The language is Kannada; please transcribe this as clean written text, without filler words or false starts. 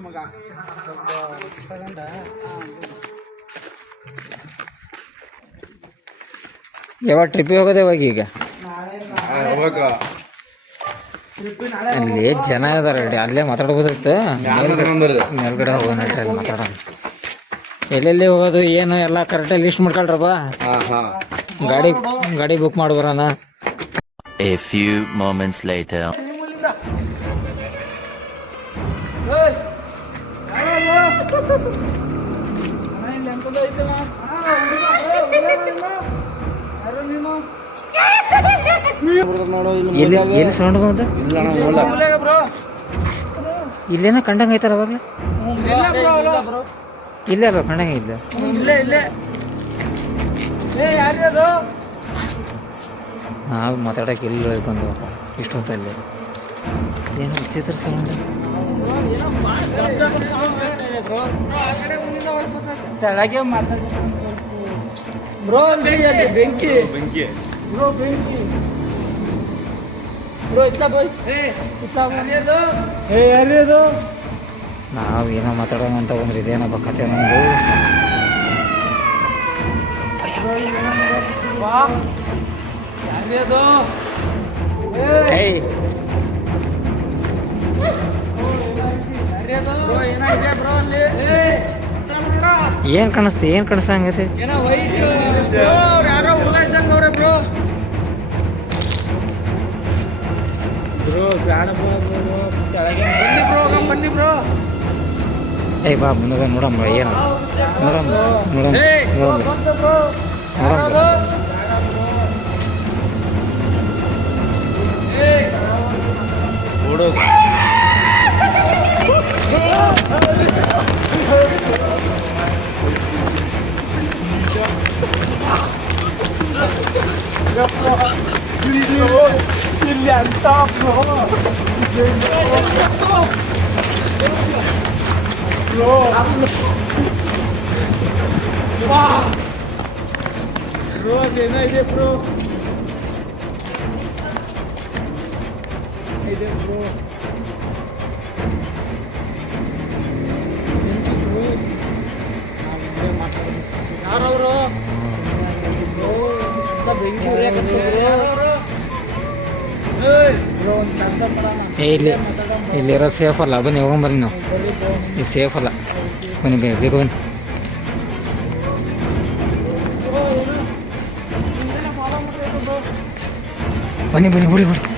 ಮಗ ತಗೊಂಡ ಯಾವಾಗ ಟ್ರಿಪ್ಪಿಗೆ ಹೋಗೋದು ಯಾವಾಗ ಈಗ ಅಲ್ಲಿ ಜನ ಇದಾರೆ ಅಲ್ಲೇ ಮಾತಾಡ್ಬೋದಿತ್ತು ಮೇಲ್ಗಡೆ ಹೋಗೋಣ ಅಲ್ಲಿ ಮಾತಾಡೋಣ ಎಲ್ಲೆಲ್ಲಿ ಹೋಗೋದು ಏನು ಎಲ್ಲ ಕರೆಕ್ಟಾಗಿ ಲಿಸ್ಟ್ ಮಾಡ್ಕೊಳ್ರಪ್ಪ ಗಾಡಿ ಗಾಡಿ ಬುಕ್ ಮಾಡ್ಬರೋಣ A few moments later. ಎಲ್ಲಿ ಸೌಂಡ್ ಬಂತ ಇಲ್ಲೇನೋ ಕಂಡಂಗೆ ಐತಾರ ಅವಾಗಲೇ ಇಲ್ಲೇ ಅಲ್ವ ಕಂಡಂಗೆ ಇಲ್ಲ ನಾವು ಮಾತಾಡಕ್ಕೆ ಎಲ್ಲಿ ಹೇಳ್ಕೊಂಡವಪ್ಪ ಇಷ್ಟೊತ್ತಲ್ಲಿ ಏನೋ ವಿಚಿತ್ರ ಸೌಂಡ್ ತೆಳಗೆ ಮಾತಾಡ ಬ್ರೋ ಬೆಂಕಿ ಬೆಂಕಿ ಬ್ರೋ ಬೆಂಕಿ ಬ್ರೋ ಇತ್ಲಾ ಬೋಯ್ ಯಾರ್ಯದು ನಾವು ಏನೋ ಮಾತಾಡೋಣ ಅಂತ ಬಂದ್ರೆ ಇದೇನಪ್ಪ ಕತೆ ನಮ್ಮದು ಯಾರ್ಯದು ಏನ್ ಕಾಣಿಸ್ತಿ ಏನ್ ಕಾಣಿಸ್ತಂಗೈತಿ ಯಾರೋ ಹುಡುಗ ಇದ್ದಂಗ ಅವ್ರೆ ಬ್ರೋ ಬ್ರೋ ಬ್ಯಾಡ ಬನ್ನಿ ಬ್ರೋ ಬನ್ನಿ ಬ್ರೋ ಏಯ್ ಬಾ ಮುಂದೆ ನೋಡಮ್ಮ ಏನು ನೋಡಮ್ಮ ನೋಡಮ್ಮ ಇಲ್ಲಿ ಅಂತ ಬ್ರೋ ಏನಿದೆ ಬ್ರೋ ಇದೆ ಬ್ರೋ ಯಾರವರು ಇಲ್ಲಿರೋ ಸೇಫ್ ಅಲ್ಲ ಬನ್ನಿ ಹೋಗೊಂಬರ್ರಿ ನಾವು ಇದು ಸೇಫ್ ಅಲ್ಲ ಬನ್ನಿ ಬೇಗ ಬನ್ನಿ ಬನ್ನಿ ಬನ್ನಿ ಬಿಡಿ ಬಿಡಿ